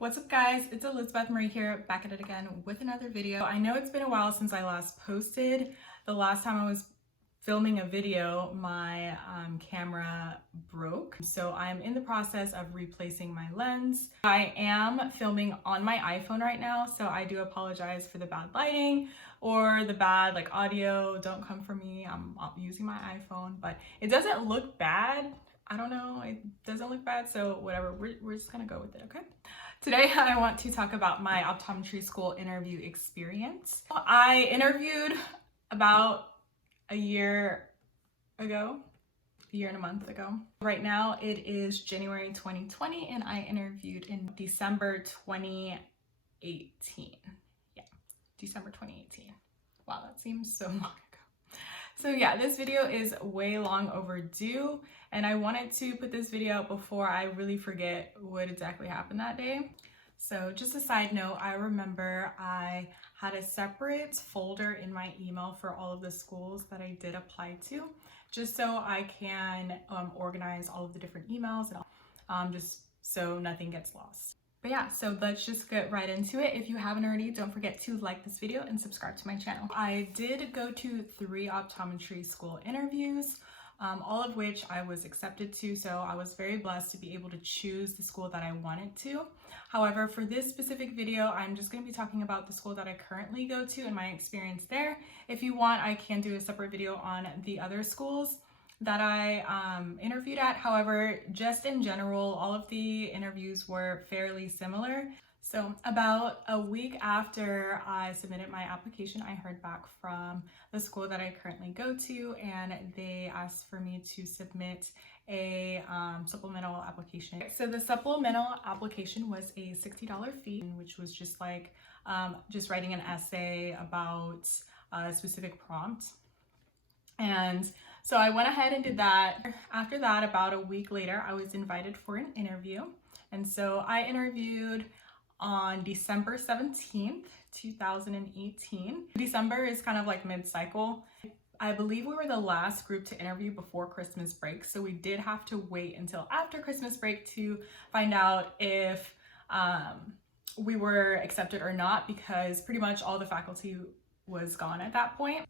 What's up guys, it's Elizabeth Marie here, back at it again with another video. I know it's been a while since I last posted. The last time I was filming a video, my camera broke. So I'm in the process of replacing my lens. I am filming on my iPhone right now, so I do apologize for the bad lighting or the bad audio. Don't come for me, I'm using my iPhone, but it doesn't look bad. I don't know, it doesn't look bad, so whatever, we're just gonna go with it, okay? Today I want to talk about my optometry school interview experience. I interviewed about a year and a month ago. Right now it is January 2020 and I interviewed in December 2018. Yeah, December 2018. Wow, that seems so long ago. So yeah, this video is way long overdue and I wanted to put this video out before I really forget what exactly happened that day. So just a side note, I remember I had a separate folder in my email for all of the schools that I did apply to, just so I can organize all of the different emails and just so nothing gets lost. But yeah, so let's just get right into it. If you haven't already, don't forget to like this video and subscribe to my channel. I did go to 3 optometry school interviews, all of which I was accepted to, so I was very blessed to be able to choose the school that I wanted to. However, for this specific video, I'm just going to be talking about the school that I currently go to and my experience there. If you want, I can do a separate video on the other schools that I interviewed at. However, just in general, all of the interviews were fairly similar. So about a week after I submitted my application, I heard back from the school that I currently go to, and they asked for me to submit a supplemental application. So the supplemental application was a $60 fee, which was just just writing an essay about a specific prompt. And so I went ahead and did that. After that, about a week later, I was invited for an interview. And so I interviewed on December 17th, 2018. December is kind of like mid-cycle. I believe we were the last group to interview before Christmas break. So we did have to wait until after Christmas break to find out if we were accepted or not, because pretty much all the faculty was gone at that point.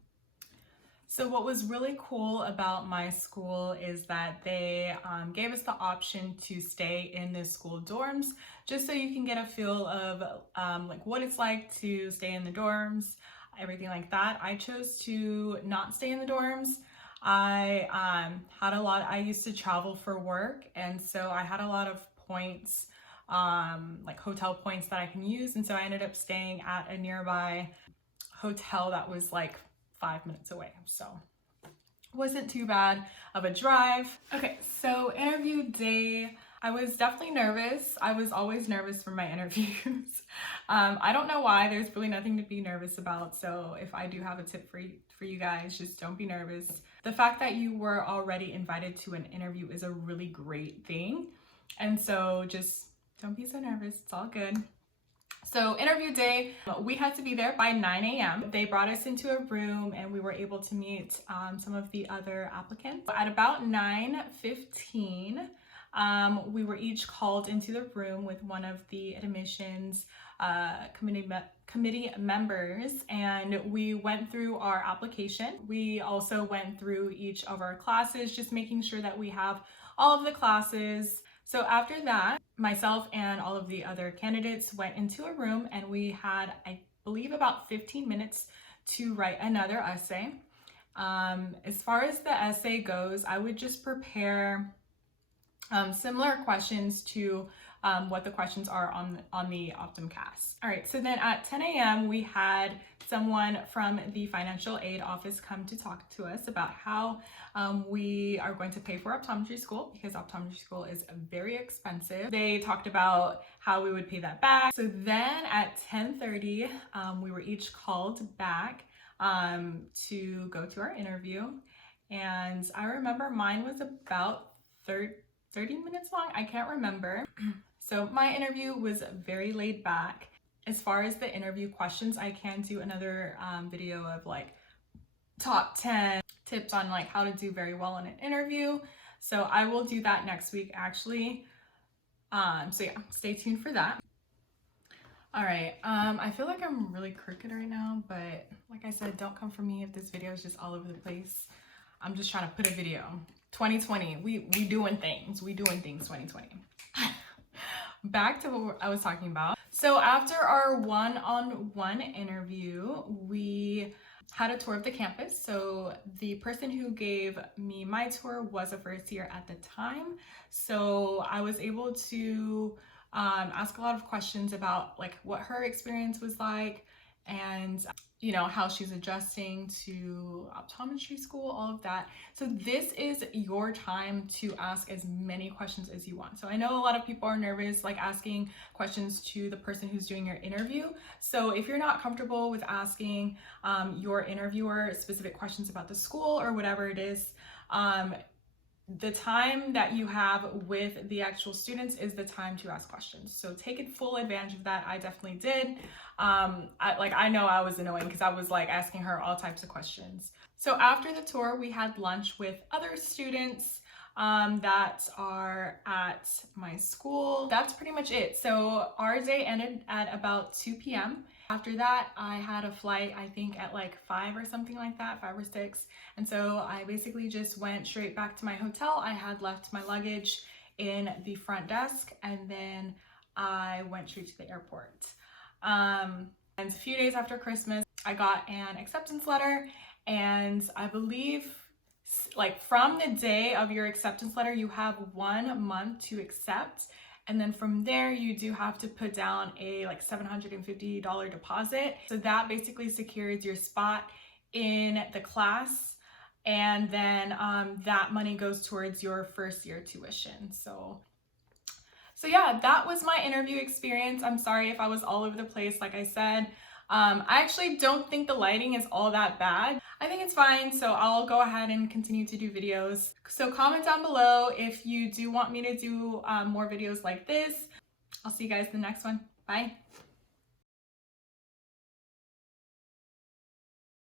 So what was really cool about my school is that they gave us the option to stay in the school dorms, just so you can get a feel of what it's like to stay in the dorms, everything like that. I chose to not stay in the dorms. I used to travel for work, and so I had a lot of points, hotel points that I can use, and so I ended up staying at a nearby hotel that was 5 minutes away, so wasn't too bad of a drive. Okay, so interview day, I was definitely nervous. I was always nervous for my interviews. I don't know why, there's really nothing to be nervous about, so if I do have a tip for you guys, just don't be nervous. The fact that you were already invited to an interview is a really great thing, and so just don't be so nervous, it's all good. So interview day, we had to be there by 9 a.m. They brought us into a room and we were able to meet some of the other applicants. At about 9:15, we were each called into the room with one of the admissions committee members, and we went through our application. We also went through each of our classes, just making sure that we have all of the classes. So after that, myself and all of the other candidates went into a room and we had, I believe, about 15 minutes to write another essay. As far as the essay goes, I would just prepare similar questions to what the questions are on the Optomcast. All right, so then at 10 a.m. we had someone from the financial aid office come to talk to us about how we are going to pay for optometry school, because optometry school is very expensive. They talked about how we would pay that back. So then at 10:30, we were each called back to go to our interview. And I remember mine was about 30 minutes long. I can't remember. So my interview was very laid back. As far as the interview questions, I can do another video of top 10 tips on how to do very well in an interview. So I will do that next week actually. So yeah, stay tuned for that. All right, I feel like I'm really crooked right now, but like I said, don't come for me if this video is just all over the place. I'm just trying to put a video. 2020, we doing things. We doing things 2020. Back to what I was talking about. So after our one-on-one interview, we had a tour of the campus. So the person who gave me my tour was a first year at the time. So I was able to ask a lot of questions about like what her experience was like and you know how she's adjusting to optometry school, all of that. So this is your time to ask as many questions as you want. So I know a lot of people are nervous like asking questions to the person who's doing your interview. So if you're not comfortable with asking your interviewer specific questions about the school or whatever it is, the time that you have with the actual students is the time to ask questions. So take full advantage of that. I definitely did. I know I was annoying because I was like asking her all types of questions. So after the tour, we had lunch with other students that are at my school. That's pretty much it. So our day ended at about 2 p.m. After that, I had a flight, I think at like 5 or something like that, 5 or 6. And so I basically just went straight back to my hotel. I had left my luggage in the front desk and then I went straight to the airport. And a few days after Christmas, I got an acceptance letter, and I believe like from the day of your acceptance letter, you have 1 month to accept. And then from there, you do have to put down a like $750 deposit. So that basically secures your spot in the class. And then that money goes towards your first year tuition. So yeah, that was my interview experience. I'm sorry if I was all over the place, like I said. I actually don't think the lighting is all that bad. I think it's fine, so I'll go ahead and continue to do videos. So comment down below if you do want me to do more videos like this. I'll see you guys in the next one. Bye.